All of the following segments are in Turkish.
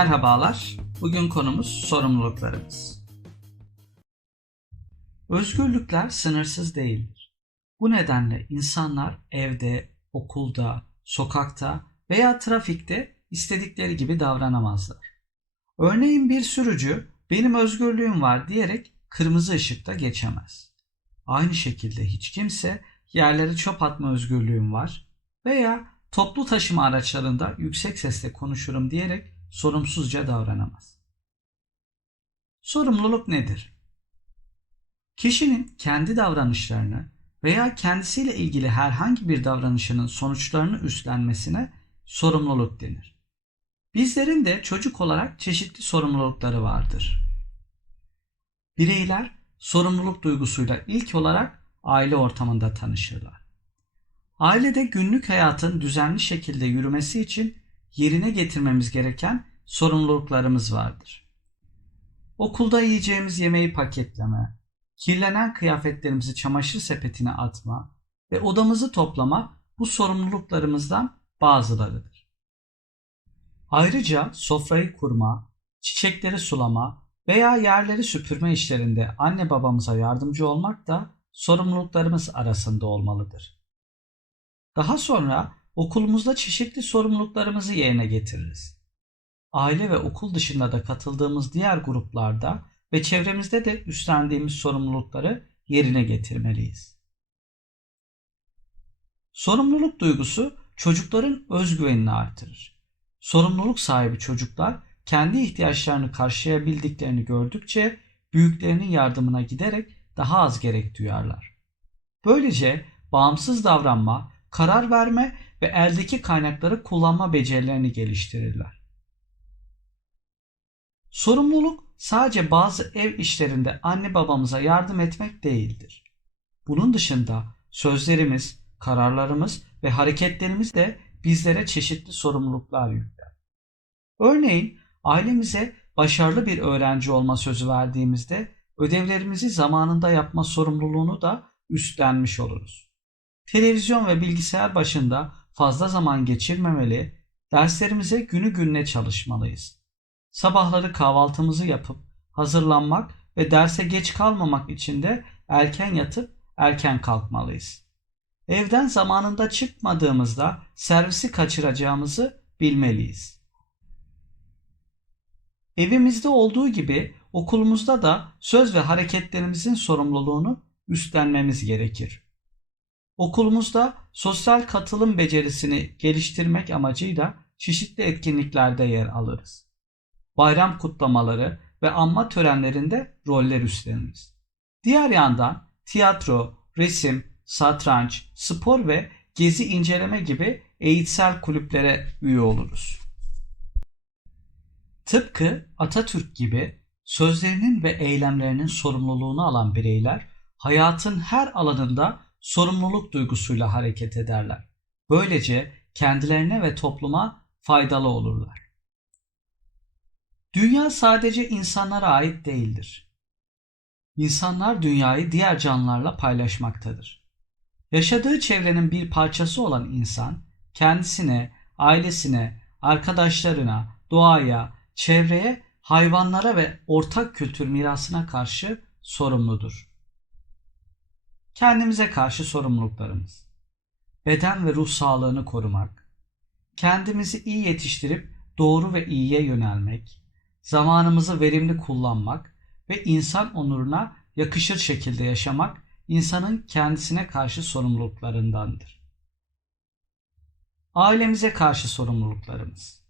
Merhabalar. Bugün konumuz sorumluluklarımız. Özgürlükler sınırsız değildir. Bu nedenle insanlar evde, okulda, sokakta veya trafikte istedikleri gibi davranamazlar. Örneğin bir sürücü benim özgürlüğüm var diyerek kırmızı ışıkta geçemez. Aynı şekilde hiç kimse yerlere çöp atma özgürlüğüm var veya toplu taşıma araçlarında yüksek sesle konuşurum diyerek sorumsuzca davranamaz. Sorumluluk nedir? Kişinin kendi davranışlarını veya kendisiyle ilgili herhangi bir davranışının sonuçlarını üstlenmesine sorumluluk denir. Bizlerin de çocuk olarak çeşitli sorumlulukları vardır. Bireyler sorumluluk duygusuyla ilk olarak aile ortamında tanışırlar. Ailede günlük hayatın düzenli şekilde yürümesi için yerine getirmemiz gereken sorumluluklarımız vardır. Okulda yiyeceğimiz yemeği paketleme, kirlenen kıyafetlerimizi çamaşır sepetine atma ve odamızı toplama bu sorumluluklarımızdan bazılarıdır. Ayrıca sofrayı kurma, çiçekleri sulama veya yerleri süpürme işlerinde anne babamıza yardımcı olmak da sorumluluklarımız arasında olmalıdır. Daha sonra okulumuzda çeşitli sorumluluklarımızı yerine getiririz. Aile ve okul dışında da katıldığımız diğer gruplarda ve çevremizde de üstlendiğimiz sorumlulukları yerine getirmeliyiz. Sorumluluk duygusu çocukların özgüvenini artırır. Sorumluluk sahibi çocuklar kendi ihtiyaçlarını karşılayabildiklerini gördükçe büyüklerinin yardımına giderek daha az gerek duyarlar. Böylece bağımsız davranma, karar verme ve eldeki kaynakları kullanma becerilerini geliştirirler. Sorumluluk sadece bazı ev işlerinde anne babamıza yardım etmek değildir. Bunun dışında sözlerimiz, kararlarımız ve hareketlerimiz de bizlere çeşitli sorumluluklar yükler. Örneğin ailemize başarılı bir öğrenci olma sözü verdiğimizde ödevlerimizi zamanında yapma sorumluluğunu da üstlenmiş oluruz. Televizyon ve bilgisayar başında fazla zaman geçirmemeli, derslerimize günü gününe çalışmalıyız. Sabahları kahvaltımızı yapıp hazırlanmak ve derse geç kalmamak için de erken yatıp erken kalkmalıyız. Evden zamanında çıkmadığımızda servisi kaçıracağımızı bilmeliyiz. Evimizde olduğu gibi okulumuzda da söz ve hareketlerimizin sorumluluğunu üstlenmemiz gerekir. Okulumuzda sosyal katılım becerisini geliştirmek amacıyla çeşitli etkinliklerde yer alırız. Bayram kutlamaları ve anma törenlerinde roller üstleniriz. Diğer yandan tiyatro, resim, satranç, spor ve gezi inceleme gibi eğitsel kulüplere üye oluruz. Tıpkı Atatürk gibi sözlerinin ve eylemlerinin sorumluluğunu alan bireyler hayatın her alanında sorumluluk duygusuyla hareket ederler. Böylece kendilerine ve topluma faydalı olurlar. Dünya sadece insanlara ait değildir. İnsanlar dünyayı diğer canlılarla paylaşmaktadır. Yaşadığı çevrenin bir parçası olan insan kendisine, ailesine, arkadaşlarına, doğaya, çevreye, hayvanlara ve ortak kültür mirasına karşı sorumludur. Kendimize karşı sorumluluklarımız. Beden ve ruh sağlığını korumak, kendimizi iyi yetiştirip doğru ve iyiye yönelmek, zamanımızı verimli kullanmak ve insan onuruna yakışır şekilde yaşamak insanın kendisine karşı sorumluluklarındandır. Ailemize karşı sorumluluklarımız.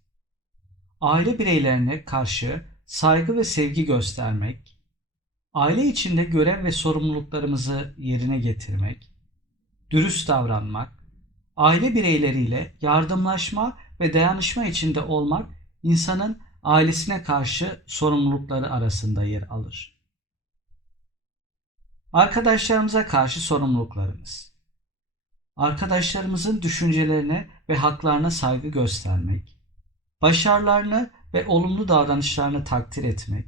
Aile bireylerine karşı saygı ve sevgi göstermek, aile içinde görev ve sorumluluklarımızı yerine getirmek, dürüst davranmak, aile bireyleriyle yardımlaşma ve dayanışma içinde olmak insanın ailesine karşı sorumlulukları arasında yer alır. Arkadaşlarımıza karşı sorumluluklarımız. Arkadaşlarımızın düşüncelerine ve haklarına saygı göstermek, başarılarını ve olumlu davranışlarını takdir etmek,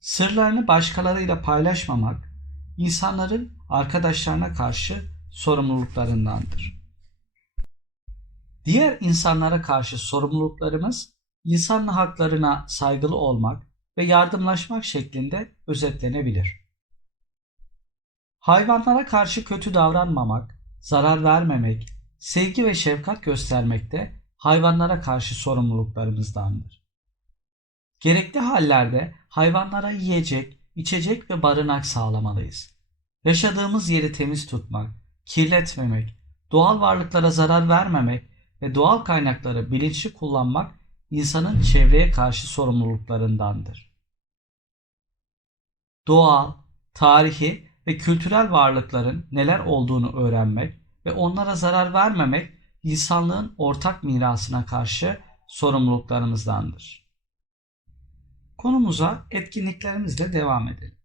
sırlarını başkalarıyla paylaşmamak, insanların arkadaşlarına karşı sorumluluklarındandır. Diğer insanlara karşı sorumluluklarımız insan haklarına saygılı olmak ve yardımlaşmak şeklinde özetlenebilir. Hayvanlara karşı kötü davranmamak, zarar vermemek, sevgi ve şefkat göstermek de hayvanlara karşı sorumluluklarımızdandır. Gerekli hallerde hayvanlara yiyecek, içecek ve barınak sağlamalıyız. Yaşadığımız yeri temiz tutmak, kirletmemek, doğal varlıklara zarar vermemek ve doğal kaynakları bilinçli kullanmak insanın çevreye karşı sorumluluklarındandır. Doğal, tarihi ve kültürel varlıkların neler olduğunu öğrenmek ve onlara zarar vermemek insanlığın ortak mirasına karşı sorumluluklarımızdandır. Konumuza etkinliklerimizle devam edelim.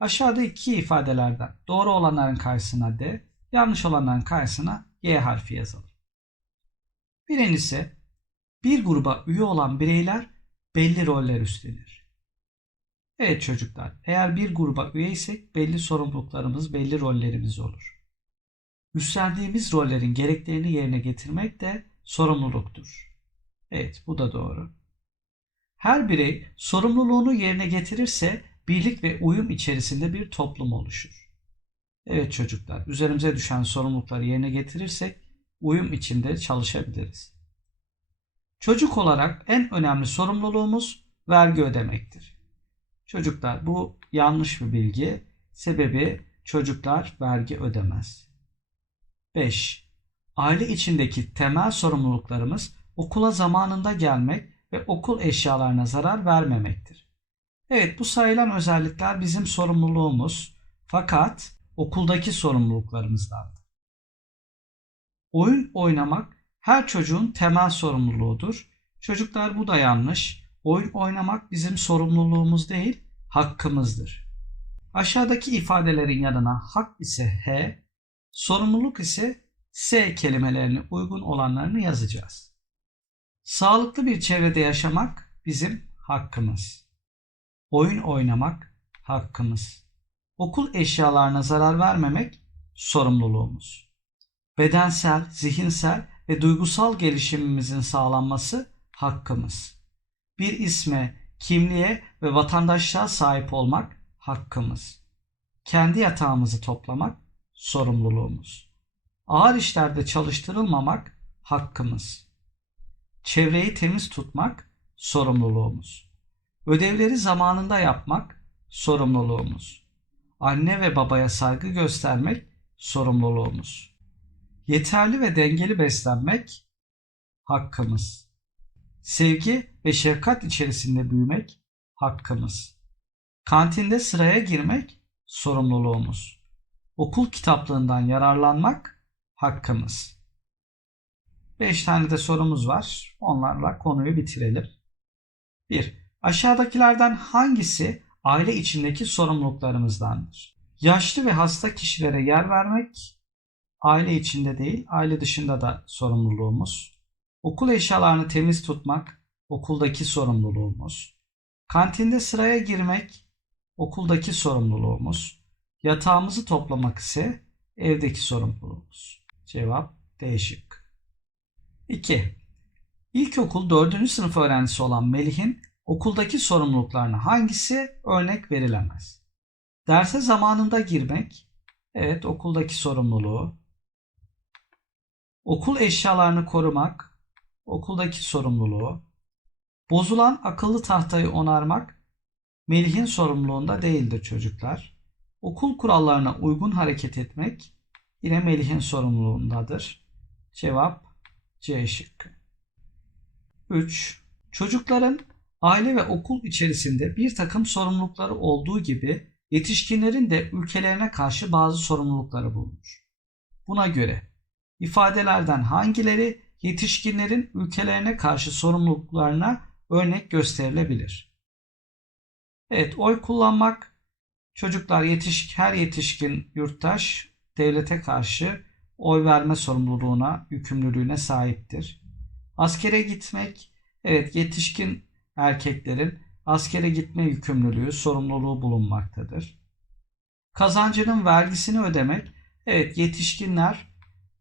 Aşağıda iki ifadelerden doğru olanların karşısına D, yanlış olanların karşısına Y harfi yazalım. Birincisi, bir gruba üye olan bireyler belli roller üstlenir. Evet çocuklar, eğer bir gruba üyeysek belli sorumluluklarımız, belli rollerimiz olur. Üstlendiğimiz rollerin gereklerini yerine getirmek de sorumluluktur. Evet, bu da doğru. Her birey sorumluluğunu yerine getirirse birlik ve uyum içerisinde bir toplum oluşur. Evet çocuklar, üzerimize düşen sorumlulukları yerine getirirsek uyum içinde çalışabiliriz. Çocuk olarak en önemli sorumluluğumuz vergi ödemektir. Çocuklar bu yanlış bir bilgi. Sebebi çocuklar vergi ödemez. 5. Aile içindeki temel sorumluluklarımız okula zamanında gelmek ve okul eşyalarına zarar vermemektir. Evet bu sayılan özellikler bizim sorumluluğumuz fakat okuldaki sorumluluklarımızdan. Oyun oynamak her çocuğun temel sorumluluğudur. Çocuklar bu da yanlış. Oyun oynamak bizim sorumluluğumuz değil, hakkımızdır. Aşağıdaki ifadelerin yanına hak ise H, sorumluluk ise S kelimelerini uygun olanlarını yazacağız. Sağlıklı bir çevrede yaşamak bizim hakkımız. Oyun oynamak hakkımız. Okul eşyalarına zarar vermemek sorumluluğumuz. Bedensel, zihinsel ve duygusal gelişimimizin sağlanması hakkımız. Bir isme, kimliğe ve vatandaşlığa sahip olmak hakkımız. Kendi yatağımızı toplamak sorumluluğumuz. Ağır işlerde çalıştırılmamak hakkımız. Çevreyi temiz tutmak sorumluluğumuz. Ödevleri zamanında yapmak sorumluluğumuz. Anne ve babaya saygı göstermek sorumluluğumuz. Yeterli ve dengeli beslenmek hakkımız. Sevgi ve şefkat içerisinde büyümek hakkımız. Kantinde sıraya girmek sorumluluğumuz. Okul kitaplığından yararlanmak hakkımız. 5 tane de sorumuz var. Onlarla konuyu bitirelim. 1. Aşağıdakilerden hangisi aile içindeki sorumluluklarımızdandır? Yaşlı ve hasta kişilere yer vermek aile içinde değil, aile dışında da sorumluluğumuz. Okul eşyalarını temiz tutmak okuldaki sorumluluğumuz. Kantinde sıraya girmek okuldaki sorumluluğumuz. Yatağımızı toplamak ise evdeki sorumluluğumuz. Cevap D şıkkı. 2. İlkokul 4. sınıf öğrencisi olan Melih'in okuldaki sorumluluklarına hangisi örnek verilemez? Derse zamanında girmek, evet okuldaki sorumluluğu. Okul eşyalarını korumak, okuldaki sorumluluğu. Bozulan akıllı tahtayı onarmak, Melih'in sorumluluğunda değildir çocuklar. Okul kurallarına uygun hareket etmek yine Melih'in sorumluluğundadır. Cevap C şıkkı. 3. Çocukların aile ve okul içerisinde bir takım sorumlulukları olduğu gibi yetişkinlerin de ülkelerine karşı bazı sorumlulukları bulunur. Buna göre ifadelerden hangileri yetişkinlerin ülkelerine karşı sorumluluklarına örnek gösterilebilir? Evet, oy kullanmak çocuklar yetişk her yetişkin yurttaş devlete karşı oy verme sorumluluğuna, yükümlülüğüne sahiptir. Askere gitmek, evet yetişkin erkeklerin askere gitme yükümlülüğü, sorumluluğu bulunmaktadır. Kazancının vergisini ödemek, evet yetişkinler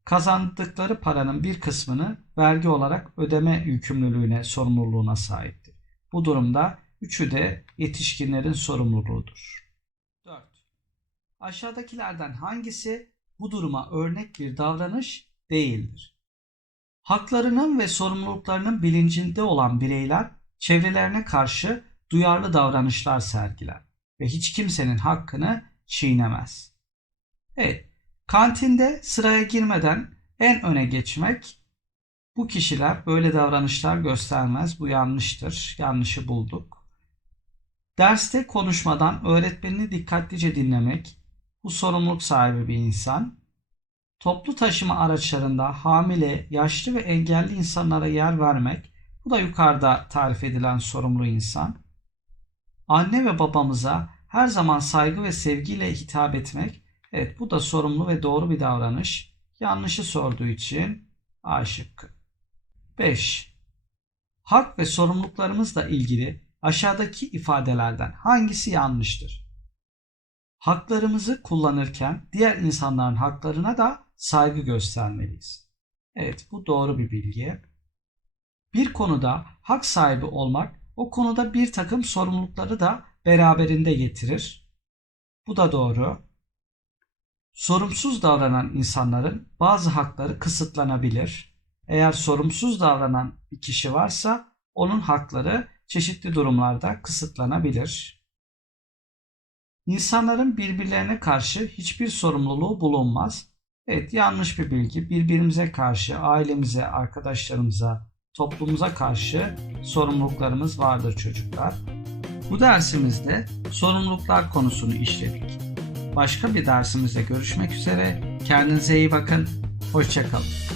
kazandıkları paranın bir kısmını vergi olarak ödeme yükümlülüğüne, sorumluluğuna sahiptir. Bu durumda üçü de yetişkinlerin sorumluluğudur. 4. Aşağıdakilerden hangisi bu duruma örnek bir davranış değildir? Haklarının ve sorumluluklarının bilincinde olan bireyler çevrelerine karşı duyarlı davranışlar sergiler ve hiç kimsenin hakkını çiğnemez. Evet, kantinde sıraya girmeden en öne geçmek bu kişiler böyle davranışlar göstermez. Bu yanlıştır. Yanlışı bulduk. Derste konuşmadan öğretmenini dikkatlice dinlemek bu sorumluluk sahibi bir insan. Toplu taşıma araçlarında hamile, yaşlı ve engelli insanlara yer vermek bu da yukarıda tarif edilen sorumlu insan. Anne ve babamıza her zaman saygı ve sevgiyle hitap etmek evet bu da sorumlu ve doğru bir davranış. Yanlışı sorduğu için A şıkkı. 5. Hak ve sorumluluklarımızla ilgili aşağıdaki ifadelerden hangisi yanlıştır? Haklarımızı kullanırken diğer insanların haklarına da saygı göstermeliyiz. Evet bu doğru bir bilgi. Bir konuda hak sahibi olmak o konuda bir takım sorumlulukları da beraberinde getirir. Bu da doğru. Sorumsuz davranan insanların bazı hakları kısıtlanabilir. Eğer sorumsuz davranan bir kişi varsa onun hakları çeşitli durumlarda kısıtlanabilir. İnsanların birbirlerine karşı hiçbir sorumluluğu bulunmaz. Evet yanlış bir bilgi. Birbirimize karşı, ailemize, arkadaşlarımıza, toplumumuza karşı sorumluluklarımız vardır çocuklar. Bu dersimizde sorumluluklar konusunu işledik. Başka bir dersimizde görüşmek üzere. Kendinize iyi bakın. Hoşçakalın.